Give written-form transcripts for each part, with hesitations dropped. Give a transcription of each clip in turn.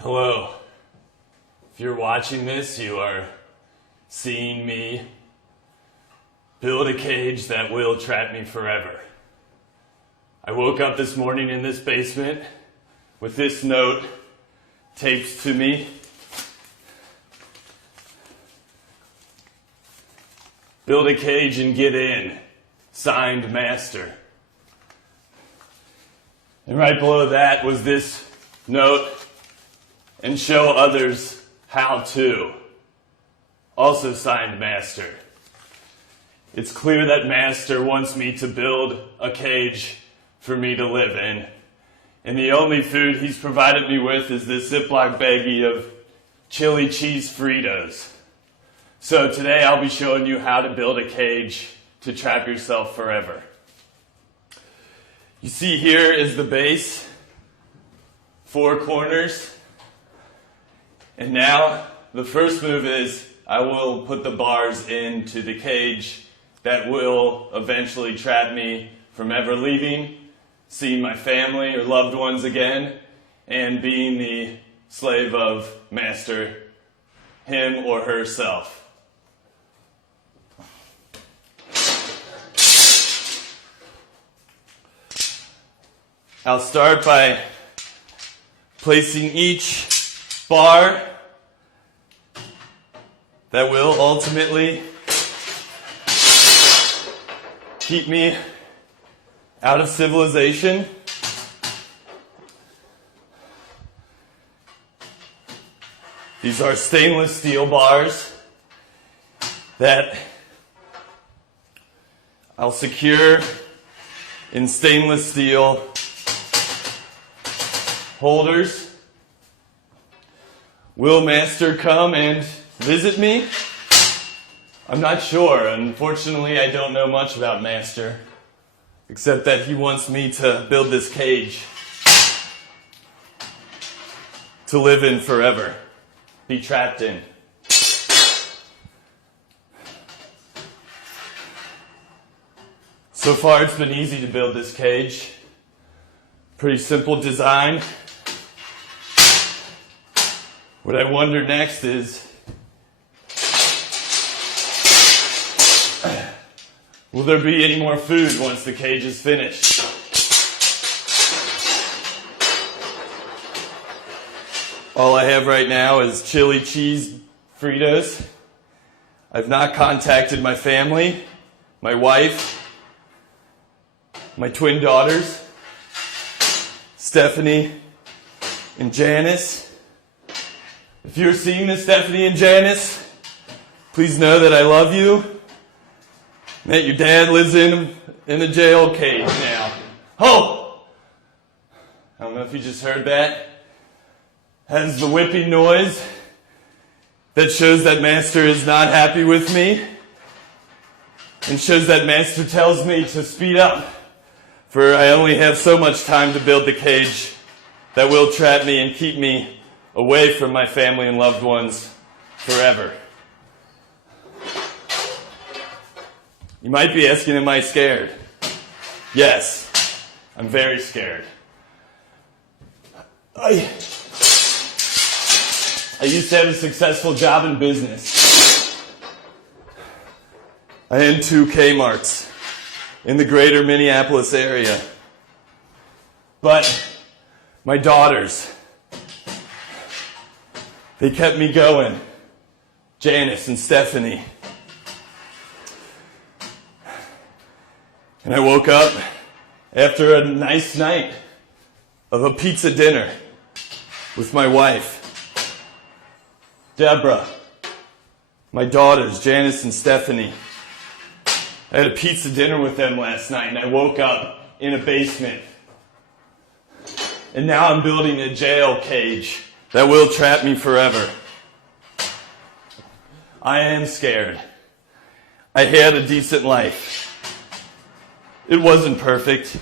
Hello. If you're watching this, you are seeing me build a cage that will trap me forever. I woke up this morning in this basement with this note taped to me. Build a cage and get in. Signed, Master. And right below that was this note, and show others how to. Also signed, Master. It's clear that Master wants me to build a cage for me to live in. And the only food he's provided me with is this Ziploc baggie of chili cheese Fritos. So today I'll be showing you how to build a cage to trap yourself forever. You see here is the base, 4 corners. And now the first move is I will put the bars into the cage that will eventually trap me from ever leaving, seeing my family or loved ones again, and being the slave of Master, him or herself. I'll start by placing each bar that will ultimately keep me out of civilization. These are stainless steel bars that I'll secure in stainless steel holders. Will Master come and visit me? I'm not sure. Unfortunately, I don't know much about Master, except that he wants me to build this cage to live in forever, be trapped in. So far, it's been easy to build this cage. Pretty simple design. What I wonder next is, will there be any more food once the cage is finished? All I have right now is chili cheese Fritos. I've not contacted my family, my wife, my twin daughters, Stephanie and Janice. If you're seeing this, Stephanie and Janice, please know that I love you, and that your dad lives in a jail cage now. Oh! I don't know if you just heard that. That is the whipping noise that shows that Master is not happy with me, and shows that Master tells me to speed up, for I only have so much time to build the cage that will trap me and keep me away from my family and loved ones forever. You might be asking, am I scared? Yes, I'm very scared. I used to have a successful job in business. I had 2 Kmarts in the greater Minneapolis area. But my daughters, they kept me going. Janice and Stephanie. And I woke up after a nice night of a pizza dinner with my wife, Deborah, my daughters, Janice and Stephanie. I had a pizza dinner with them last night, and I woke up in a basement. And now I'm building a jail cage that will trap me forever. I am scared. I had a decent life. It wasn't perfect.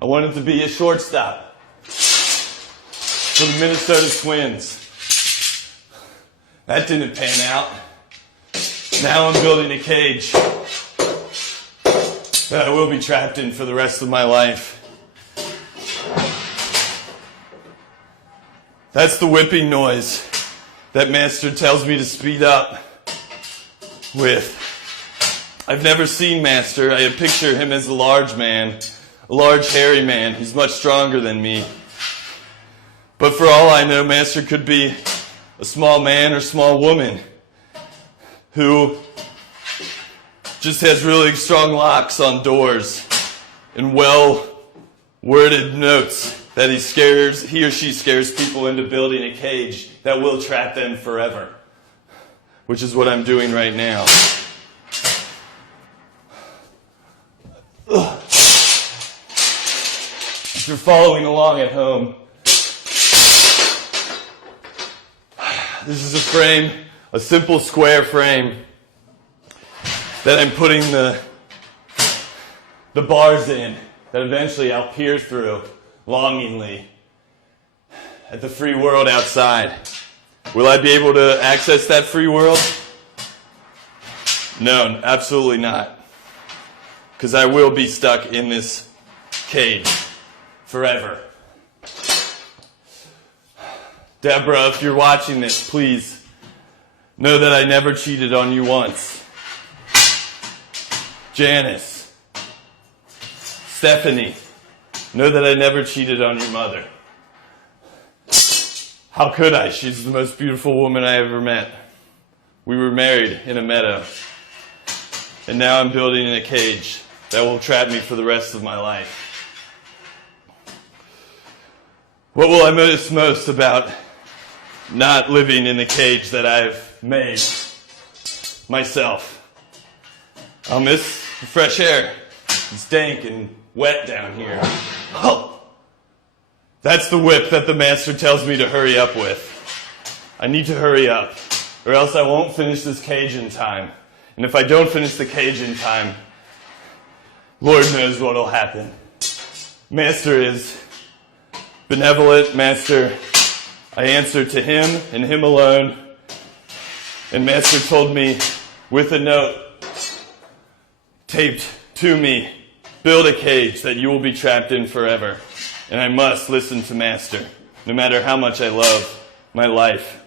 I wanted to be a shortstop for the Minnesota Twins. That didn't pan out. Now I'm building a cage that I will be trapped in for the rest of my life. That's the whipping noise that Master tells me to speed up with. I've never seen Master. I picture him as a large man, a large hairy man who's much stronger than me. But for all I know, Master could be a small man or small woman who just has really strong locks on doors and well-worded notes that he or she scares people into building a cage that will trap them forever, which is what I'm doing right now. Ugh. If you're following along at home, this is a frame, a simple square frame that I'm putting the bars in that eventually I'll peer through longingly at the free world outside. Will I be able to access that free world? No, absolutely not. Because I will be stuck in this cage forever. Deborah, if you're watching this, please know that I never cheated on you once. Janice, Stephanie, know that I never cheated on your mother. How could I? She's the most beautiful woman I ever met. We were married in a meadow. And now I'm building in a cage that will trap me for the rest of my life. What will I miss most about not living in the cage that I've made myself? I'll miss the fresh air. It's dank and wet down here. Oh, that's the whip that the Master tells me to hurry up with. I need to hurry up, or else I won't finish this cage in time. And if I don't finish the cage in time, Lord knows what will happen. Master is benevolent. Master, I answer to him and him alone. And Master told me with a note taped to me, build a cage that you will be trapped in forever. And I must listen to Master, no matter how much I love my life.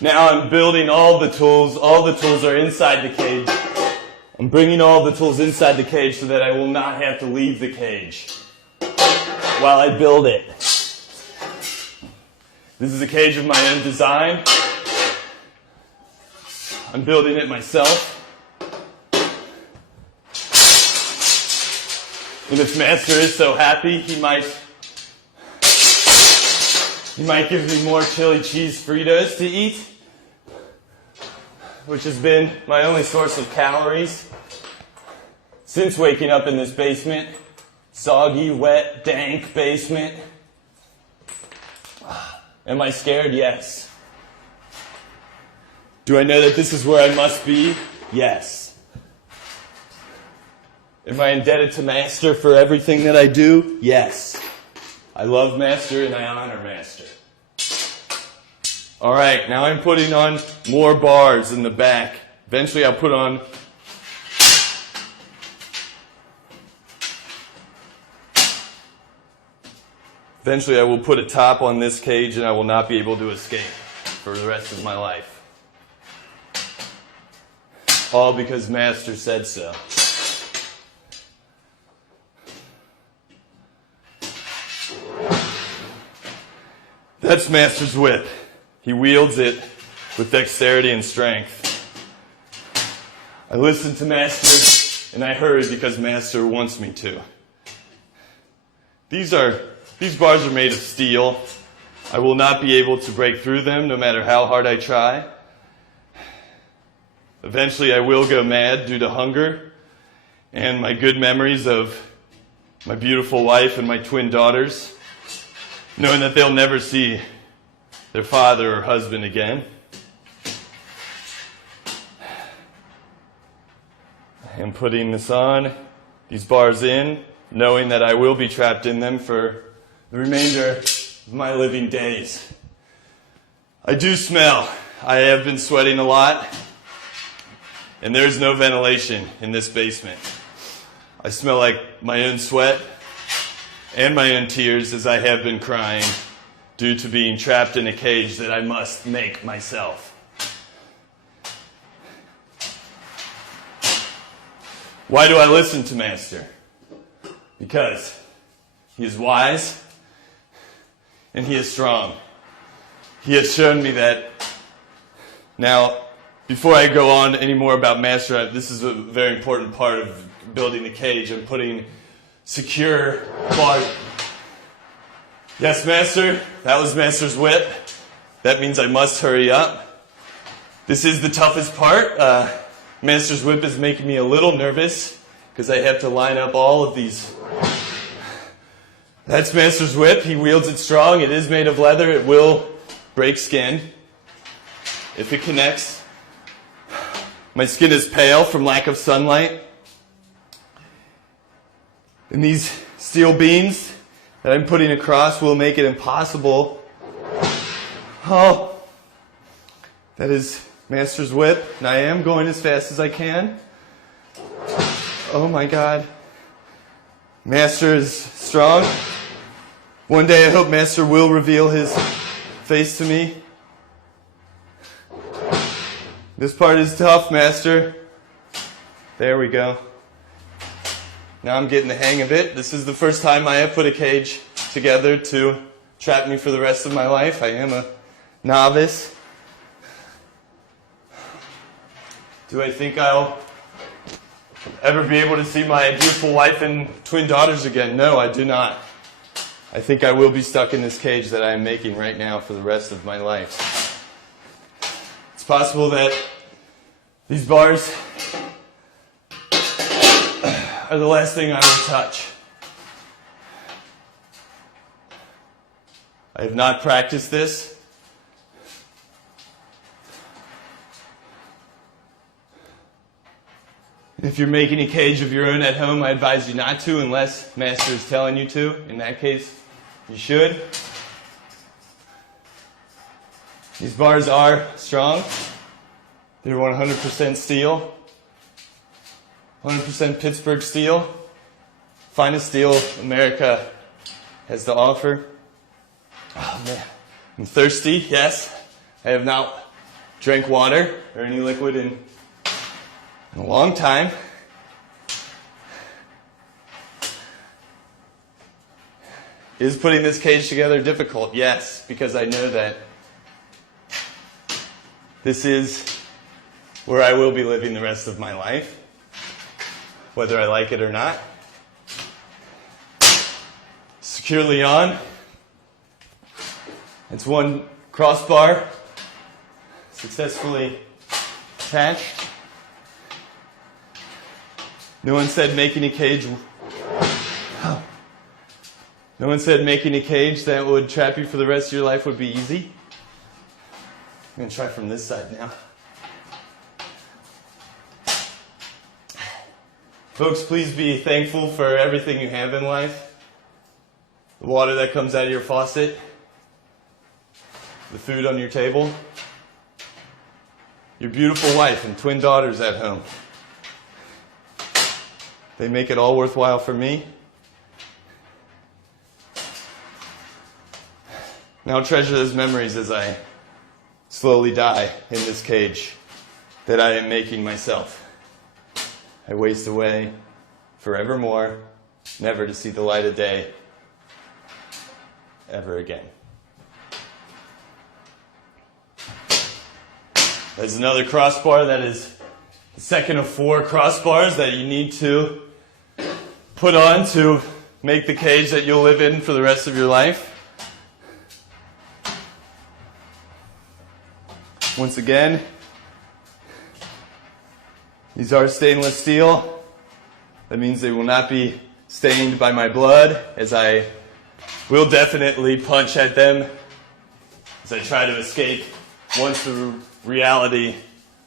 Now I'm building all the tools. All the tools are inside the cage. I'm bringing all the tools inside the cage so that I will not have to leave the cage while I build it. This is a cage of my own design. I'm building it myself. And if Master is so happy, he might give me more chili cheese Fritos to eat, which has been my only source of calories since waking up in this basement. Soggy, wet, dank basement. Am I scared? Yes. Do I know that this is where I must be? Yes. Am I indebted to Master for everything that I do? Yes. I love Master and I honor Master. All right, now I'm putting on more bars in the back. Eventually I'll put on Eventually I will put a top on this cage and I will not be able to escape for the rest of my life. All because Master said so. That's Master's whip. He wields it with dexterity and strength. I listen to Master and I hurry because Master wants me to. These bars are made of steel. I will not be able to break through them no matter how hard I try. Eventually I will go mad due to hunger and my good memories of my beautiful wife and my twin daughters, knowing that they'll never see their father or husband again. I am putting this on, these bars in, knowing that I will be trapped in them for the remainder of my living days. I do smell. I have been sweating a lot, and there's no ventilation in this basement. I smell like my own sweat and my own tears as I have been crying due to being trapped in a cage that I must make myself. Why do I listen to Master? Because he is wise and he is strong. He has shown me that. Now, before I go on any more about Master, this is a very important part of building the cage and putting secure bars. Yes, Master, that was Master's whip. That means I must hurry up. This is the toughest part. Master's whip is making me a little nervous because I have to line up all of these. That's Master's whip. He wields it strong. It is made of leather. It will break skin if it connects. My skin is pale from lack of sunlight. And these steel beams that I'm putting across will make it impossible. Oh, that is Master's whip, and I am going as fast as I can. Oh my God. Master is strong. One day I hope Master will reveal his face to me. This part is tough, Master. There we go. Now I'm getting the hang of it. This is the first time I have put a cage together to trap me for the rest of my life. I am a novice. Do I think I'll ever be able to see my beautiful wife and twin daughters again? No, I do not. I think I will be stuck in this cage that I am making right now for the rest of my life. It's possible that these bars are the last thing I will touch. I have not practiced this. If you're making a cage of your own at home, I advise you not to unless Master is telling you to. In that case, you should. These bars are strong. They're 100% steel. 100% Pittsburgh steel. Finest steel America has to offer. Oh man, I'm thirsty, yes. I have not drank water or any liquid in a long time. Is putting this cage together difficult? Yes, because I know that this is where I will be living the rest of my life, whether I like it or not. Securely on. It's one crossbar successfully attached. No one said making a cage. No one said making a cage that would trap you for the rest of your life would be easy. I'm going to try from this side now. Folks, please be thankful for everything you have in life. The water that comes out of your faucet, the food on your table, your beautiful wife and twin daughters at home. They make it all worthwhile for me. Now treasure those memories as I slowly die in this cage that I am making myself. I waste away forevermore, never to see the light of day ever again. There's another crossbar that is the second of 4 crossbars that you need to put on to make the cage that you'll live in for the rest of your life. Once again, these are stainless steel. That means they will not be stained by my blood, as I will definitely punch at them as I try to escape once the reality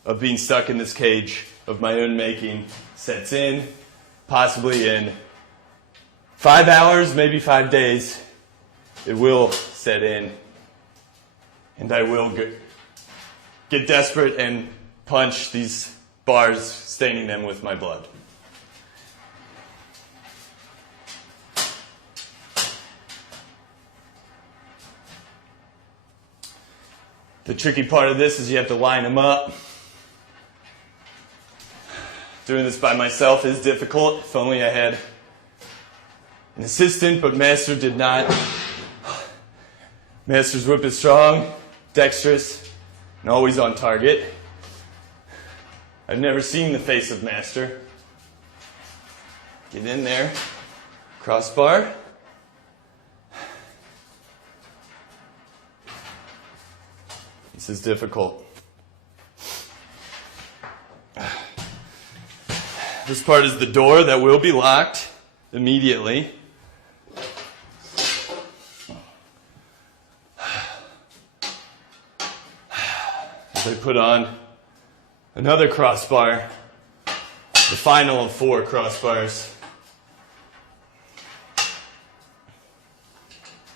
of being stuck in this cage of my own making sets in, possibly in 5 hours, maybe 5 days. It will set in, and I will get desperate and punch these bars, staining them with my blood. The tricky part of this is you have to line them up. Doing this by myself is difficult. If only I had an assistant, but Master did not. Master's whip is strong, dexterous, and always on target. I've never seen the face of Master. Get in there, crossbar. This is difficult. This part is the door that will be locked immediately. As I put on another crossbar, the final of 4 crossbars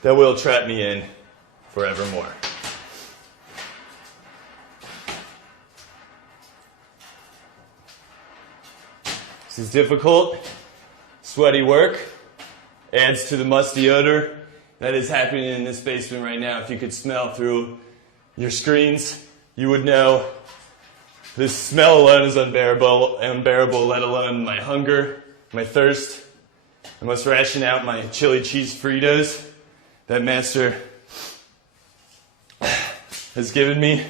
that will trap me in forevermore. This is difficult, sweaty work, adds to the musty odor that is happening in this basement right now. If you could smell through your screens, you would know this smell alone is unbearable, let alone my hunger, my thirst. I must ration out my chili cheese Fritos that Master has given me.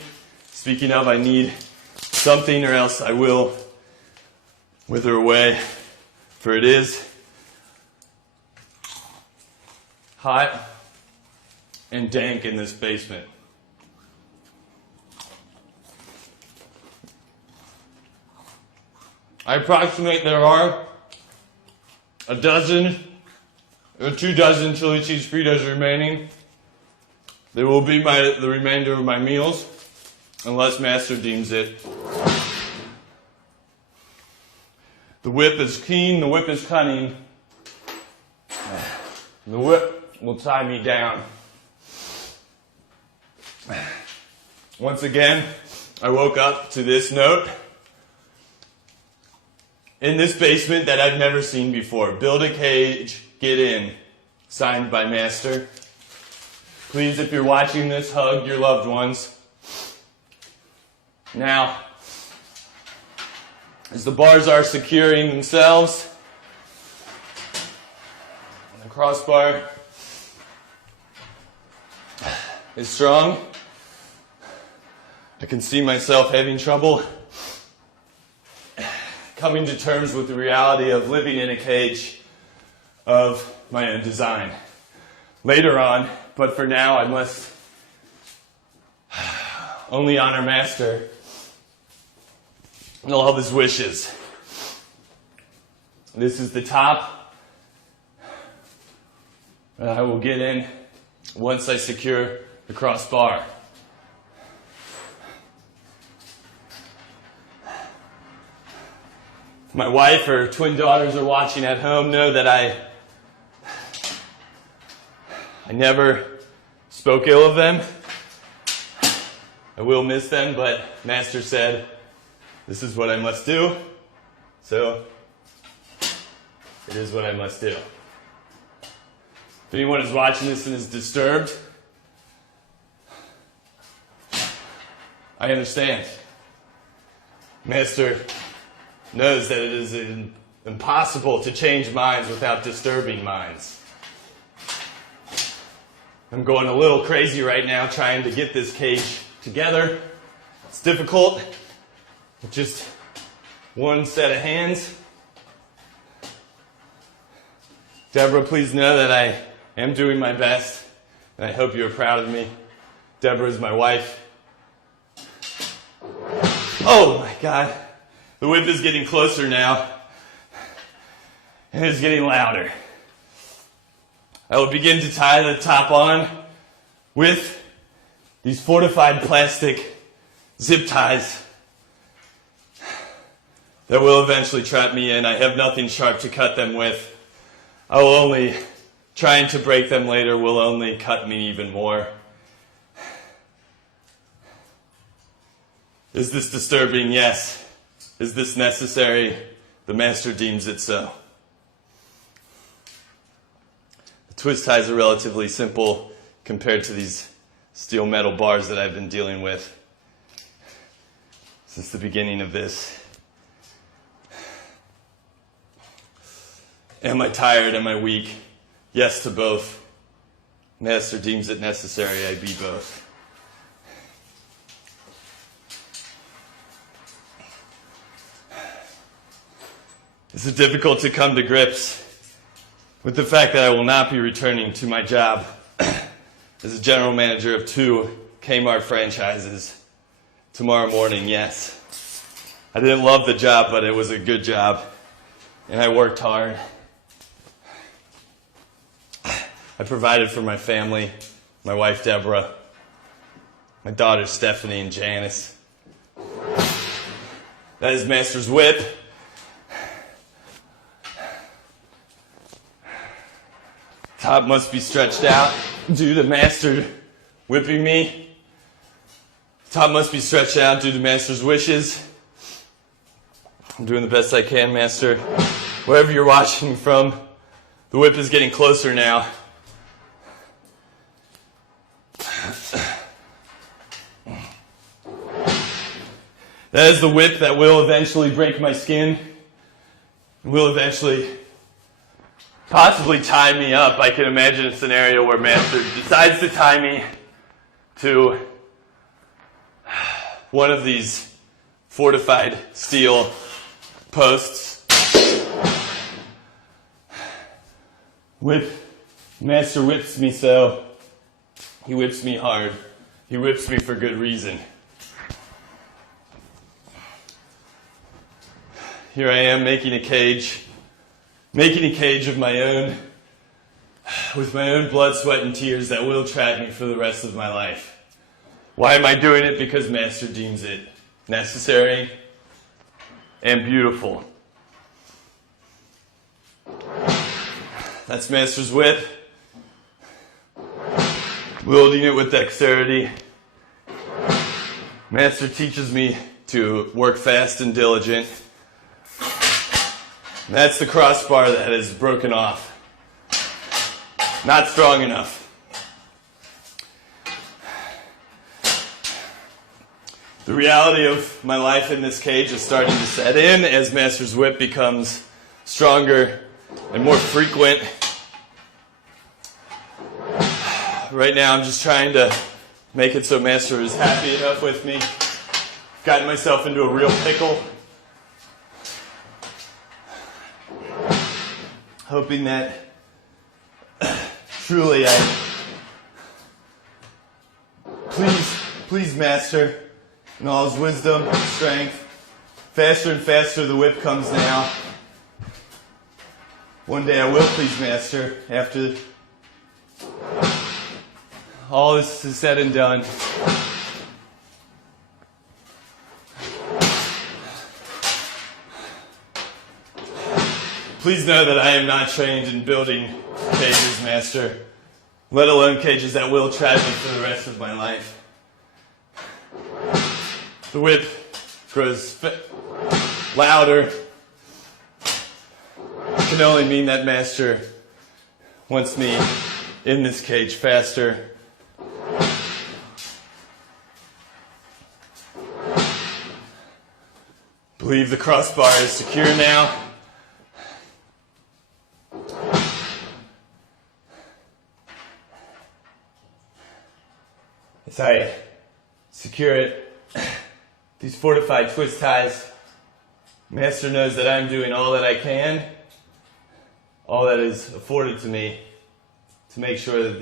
Speaking of, I need something or else I will wither away, for it is hot and dank in this basement. I approximate there are a dozen or 2 dozen chili cheese Fritos remaining. They will be the remainder of my meals, unless Master deems it. The whip is keen, the whip is cunning. The whip will tie me down. Once again, I woke up to this note in this basement that I've never seen before. Build a cage, get in. Signed by Master. Please, if you're watching this, hug your loved ones. Now, as the bars are securing themselves, and the crossbar is strong, I can see myself having trouble coming to terms with the reality of living in a cage of my own design. Later on, but for now, I must only honor Master and all of his wishes. This is the top that I will get in once I secure the crossbar. My wife or twin daughters are watching at home know that I never spoke ill of them. I will miss them, but Master said, this is what I must do, so it is what I must do. If anyone is watching this and is disturbed, I understand. Master knows that it is impossible to change minds without disturbing minds. I'm going a little crazy right now trying to get this cage together. It's difficult. With just one set of hands. Deborah, please know that I am doing my best, and I hope you're proud of me. Deborah is my wife. Oh my God. The whip is getting closer now, and it's getting louder. I will begin to tie the top on with these fortified plastic zip ties that will eventually trap me in. I have nothing sharp to cut them with. I will only, trying to break them later will only cut me even more. Is this disturbing? Yes. Is this necessary? The Master deems it so. The twist ties are relatively simple compared to these steel metal bars that I've been dealing with since the beginning of this. Am I tired? Am I weak? Yes to both. Master deems it necessary I be both. Is it difficult to come to grips with the fact that I will not be returning to my job as a general manager of 2 Kmart franchises tomorrow morning? Yes. I didn't love the job, but it was a good job, and I worked hard. I provided for my family, my wife Deborah, my daughters Stephanie and Janice. That is Master's whip. Top must be stretched out due to Master whipping me. Top must be stretched out due to Master's wishes. I'm doing the best I can, Master. Wherever you're watching from, the whip is getting closer now. That is the whip that will eventually break my skin. Will eventually possibly tie me up. I can imagine a scenario where Master decides to tie me to one of these fortified steel posts. Master whips me so. He whips me hard. He whips me for good reason. Here I am making a cage of my own, with my own blood, sweat, and tears that will trap me for the rest of my life. Why am I doing it? Because Master deems it necessary and beautiful. That's Master's whip. Wielding it with dexterity. Master teaches me to work fast and diligent. That's the crossbar that is broken off. Not strong enough. The reality of my life in this cage is starting to set in as Master's whip becomes stronger and more frequent. Right now I'm just trying to make it so Master is happy enough with me. Gotten myself into a real pickle. Hoping that truly please Master, in all his wisdom and strength, faster and faster the whip comes now. One day I will please Master after all this is said and done. Please know that I am not trained in building cages, Master, let alone cages that will trap me for the rest of my life. The whip grows louder. It can only mean that Master wants me in this cage faster. Believe the crossbar is secure now. As I secure it, these fortified twist ties, Master knows that I'm doing all that I can, all that is afforded to me, to make sure that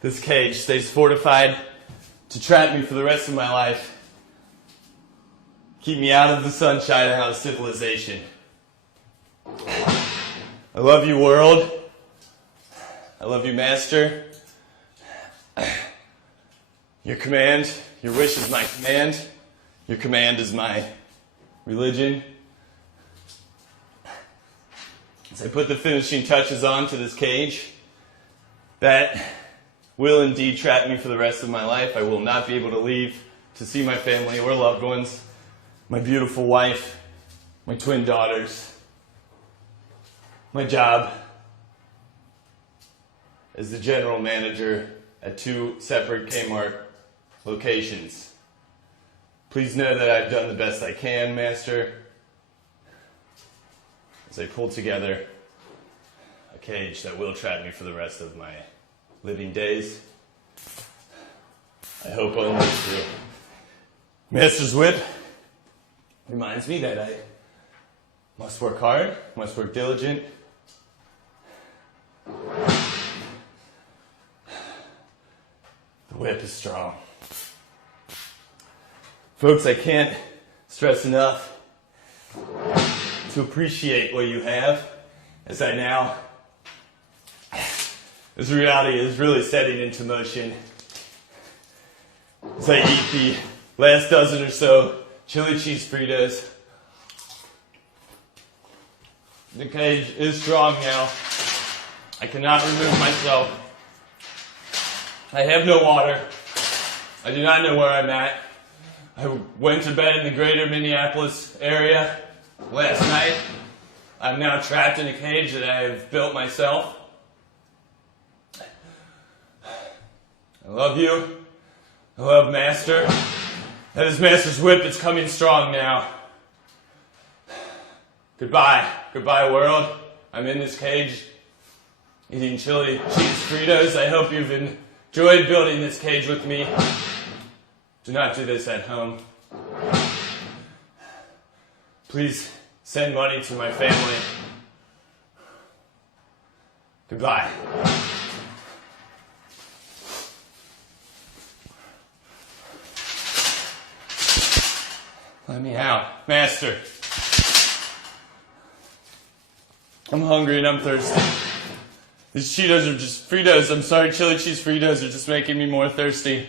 this cage stays fortified to trap me for the rest of my life, keep me out of the sunshine and out of civilization. I love you, world. I love you, Master. Your command, your wish is my command. Your command is my religion. As I put the finishing touches on to this cage, that will indeed trap me for the rest of my life. I will not be able to leave to see my family or loved ones, my beautiful wife, my twin daughters, my job as the general manager at 2 separate Kmart locations. Please know that I've done the best I can, Master, as I pull together a cage that will trap me for the rest of my living days. I hope only true. Master's whip reminds me that I must work hard, must work diligent. The whip is strong. Folks, I can't stress enough to appreciate what you have, as I now, as reality is really setting into motion, as I eat the last dozen or so chili cheese Fritos. The cage is strong now. I cannot remove myself. I have no water. I do not know where I'm at. I went to bed in the greater Minneapolis area last night. I'm now trapped in a cage that I have built myself. I love you. I love Master. That is Master's whip that's coming strong now. Goodbye. Goodbye, world. I'm in this cage eating chili cheese Fritos. I hope you've enjoyed building this cage with me. Do not do this at home. Please send money to my family. Goodbye. Let me out, Master. I'm hungry and I'm thirsty. These Cheetos are just Fritos. I'm sorry, chili cheese Fritos are just making me more thirsty.